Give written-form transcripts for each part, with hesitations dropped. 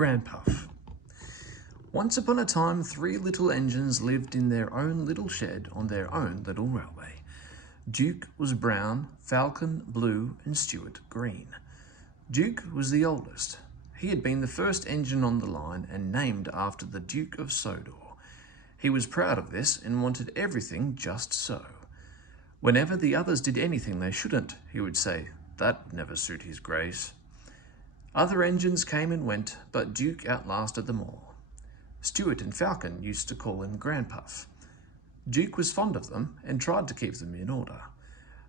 Granpuff. Once upon a time, 3 little engines lived in their own little shed on their own little railway. Duke was brown, Falcon blue, and Stuart green. Duke was the oldest. He had been the first engine on the line and named after the Duke of Sodor. He was proud of this and wanted everything just so. Whenever the others did anything they shouldn't, he would say, "That would never suit his grace." Other engines came and went, but Duke outlasted them all. Stuart and Falcon used to call him Granpuff. Duke was fond of them and tried to keep them in order.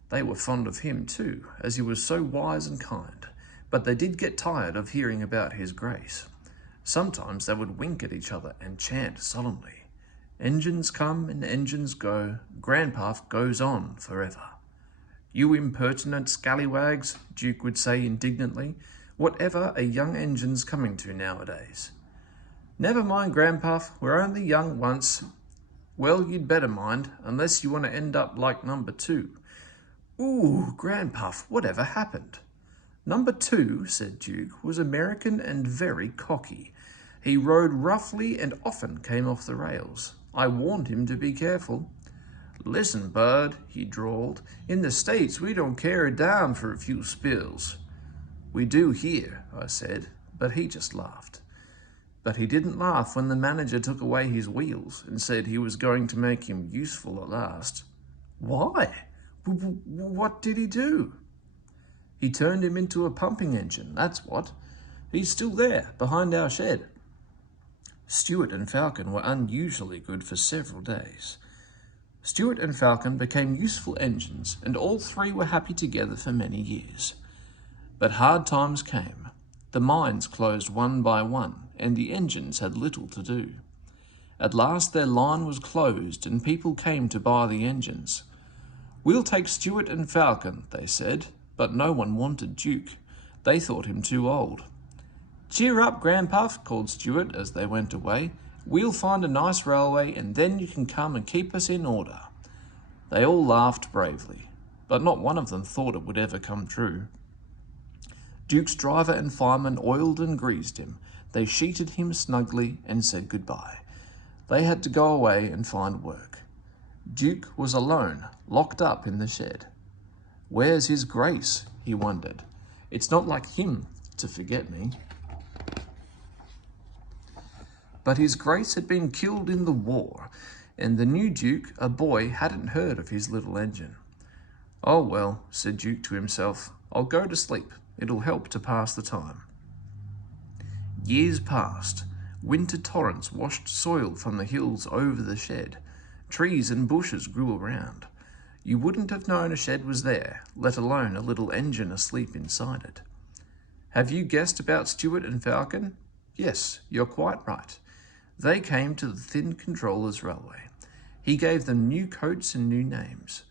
They were fond of him too, as he was so wise and kind, but they did get tired of hearing about his grace. Sometimes they would wink at each other and chant solemnly, "Engines come and engines go, Granpuff goes on forever." "You impertinent scallywags," Duke would say indignantly, "whatever are young engines coming to nowadays?" "Never mind, Granpuff, we're only young once." "Well, you'd better mind, unless you want to end up like number 2. "Ooh, Granpuff, whatever happened?" "Number 2, said Duke, "was American and very cocky. He rode roughly and often came off the rails. I warned him to be careful." "Listen, bud," he drawled, "in the States we don't care a damn for a few spills." "We do here," I said, but he just laughed. But he didn't laugh when the manager took away his wheels and said he was going to make him useful at last. "Why? What did he do?" "He turned him into a pumping engine, that's what. He's still there, behind our shed." Stuart and Falcon were unusually good for several days. Stuart and Falcon became useful engines, and all 3 were happy together for many years. But hard times came. The mines closed one by one, and the engines had little to do. At last their line was closed, and people came to buy the engines. "We'll take Stuart and Falcon," they said, but no one wanted Duke. They thought him too old. "Cheer up, Granpuff," called Stuart as they went away. "We'll find a nice railway, and then you can come and keep us in order." They all laughed bravely, but not one of them thought it would ever come true. Duke's driver and fireman oiled and greased him. They sheeted him snugly and said goodbye. They had to go away and find work. Duke was alone, locked up in the shed. "Where's his grace?" he wondered. "It's not like him to forget me." But his grace had been killed in the war, and the new Duke, a boy, hadn't heard of his little engine. "Oh well," said Duke to himself, "I'll go to sleep. It'll help to pass the time." Years passed. Winter torrents washed soil from the hills over the shed. Trees and bushes grew around. You wouldn't have known a shed was there, let alone a little engine asleep inside it. Have you guessed about Stuart and Falcon? Yes, you're quite right. They came to the Thin Controller's railway. He gave them new coats and new names.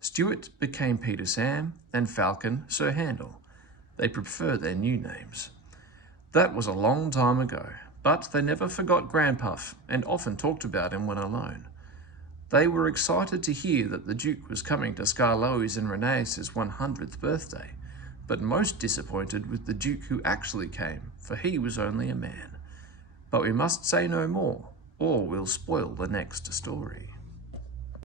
Stuart became Peter Sam, and Falcon Sir Handel. They prefer their new names. That was a long time ago, but they never forgot Granpuff and often talked about him when alone. They were excited to hear that the Duke was coming to Skarloey's and Reneus's 100th birthday, but most disappointed with the Duke who actually came, for he was only a man. But we must say no more, or we'll spoil the next story.